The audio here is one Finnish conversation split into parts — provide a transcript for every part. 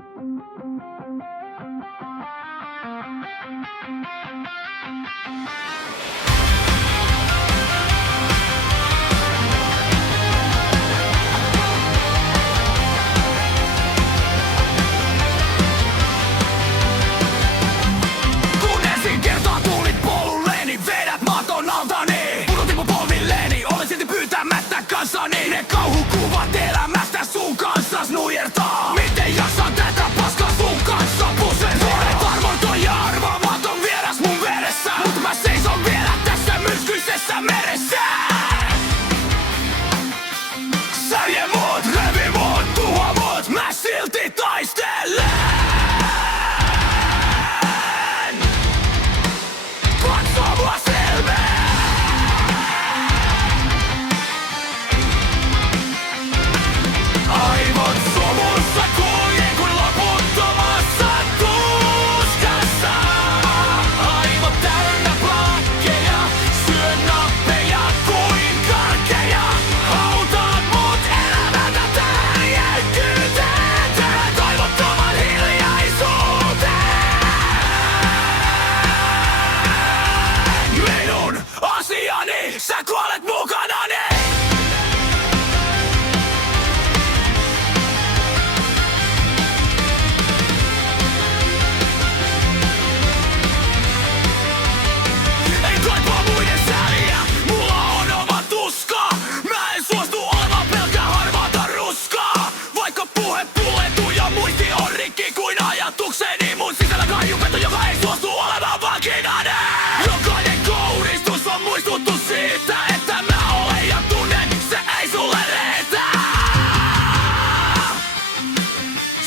Kun ensin kertaa tulit polulleni, vedät maton altani. Pudotin mun polvilleni, olen silti pyytämättä kanssani. Ne kauhukuvat elämästä sun kanssas nujertaa. Miten jaksan tätä paskaa sun kanssa pusen? Olet armoton ja arvaamaton vieras mun veressä, mut mä seison vielä tässä myrskyisessä meressä. Särje mut, revi mut, tuho mut, mä silti taistelen. Katso mua silmiin. Aivot sumussa kuljen kuin loputtomassa tuskassa. Aivot täynnä plakkeja, syön nappeja kuin karkkeja. Hautaan mut elämältä tähän jäykkyyteen, tähän toivottoman hiljaisuuteen. Minun asiani, sä kuolet mukanani. Ei kaipaa muiden sääliä, mulla on oma tuska. Mä en suostu olemaan pelkää harmaata ruskaa. Vaikka puhe puletuu ja muisti on rikki kuin ajatukseni. Mun sisällä kaiupeto, joka ei suostu olemaan vakinainen. Jokainen kouristus on muistutus siitä, että mä olen ja tunnen, se ei sulle riitä.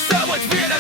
Sä voit viedä